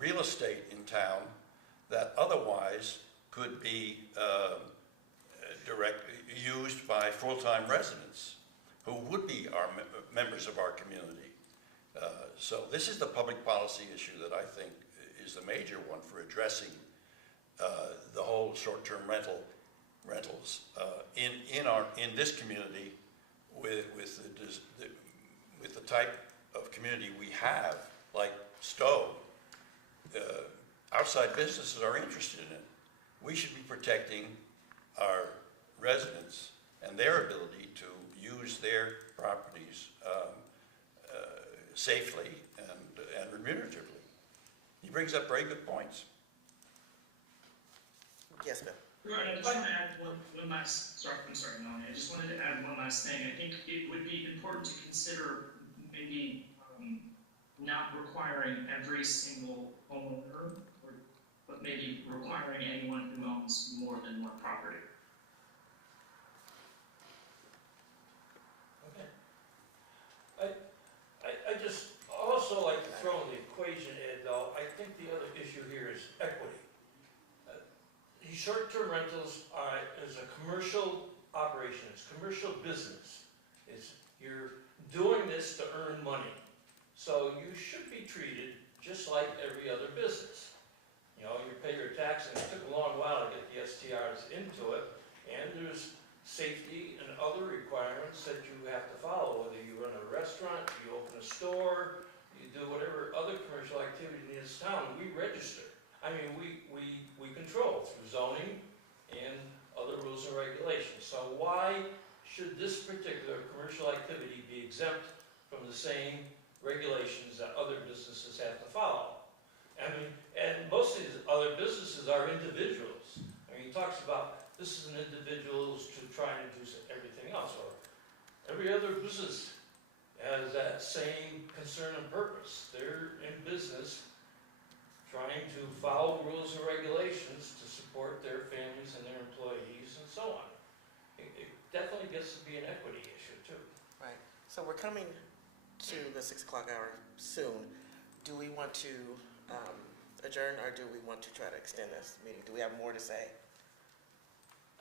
real estate in town that otherwise could be directly used by full-time residents who would be our members of our community. So this is the public policy issue that I think is the major one for addressing the whole short-term rentals in this community with the type of community we have, like Stowe. Outside businesses are interested in it. We should be protecting our residents and their ability to use their properties safely and remuneratively. He brings up very good points. Yes, ma'am. Right, I just want to add one last, Melanie, I just wanted to add one last thing. I think it would be important to consider maybe not requiring every single homeowner, but maybe requiring anyone who owns more than one property. Okay. I just also like to throw in the equation, Ed, though, I think the other issue here is equity. These short-term rentals is a commercial operation, it's commercial business. You're doing this to earn money. So you should be treated just like every other business. You pay your tax, and it took a long while to get the STRs into it, and there's safety and other requirements that you have to follow, whether you run a restaurant, you open a store, you do whatever other commercial activity in this town, we register. I mean, we control through zoning and other rules and regulations. So why should this particular commercial activity be exempt from the same regulations that other businesses have to follow? I mean, and most of these other businesses are individuals. I mean, he talks about this is an individual who's trying to do everything else, or every other business has that same concern and purpose. They're in business trying to follow rules and regulations to support their families and their employees and so on. It definitely gets to be an equity issue too. Right. So we're coming to the 6 o'clock hour soon. Do we want to adjourn, or do we want to try to extend this meeting? Do we have more to say?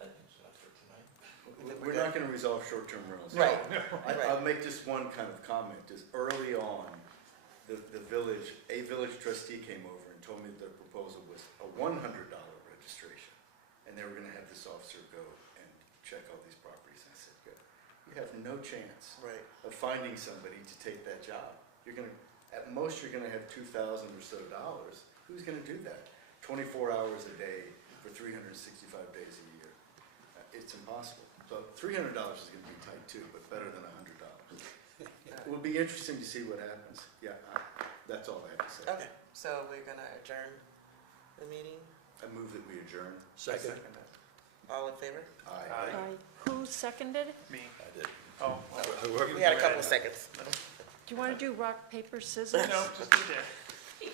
I think so, that's for tonight. We're not gonna resolve short-term rentals. Right. I'll make just one kind of comment, is early on, a village trustee came over and told me that their proposal was a $100 registration. And they were gonna have this officer go and check all these properties. And I said, good, you have no chance Right. of finding somebody to take that job. At most, you're gonna have $2,000 or so. Who's gonna do that? 24 hours a day for 365 days a year. It's impossible. So $300 is gonna be tight too, but better than $100. It will be interesting to see what happens. Yeah, that's all I have to say. Okay, so we're gonna adjourn the meeting. I move that we adjourn. Second. All in favor? Aye. Who seconded? Me. I did. Oh, Whoever We had a couple of seconds. Do you want to do rock, paper, scissors? no, just do that.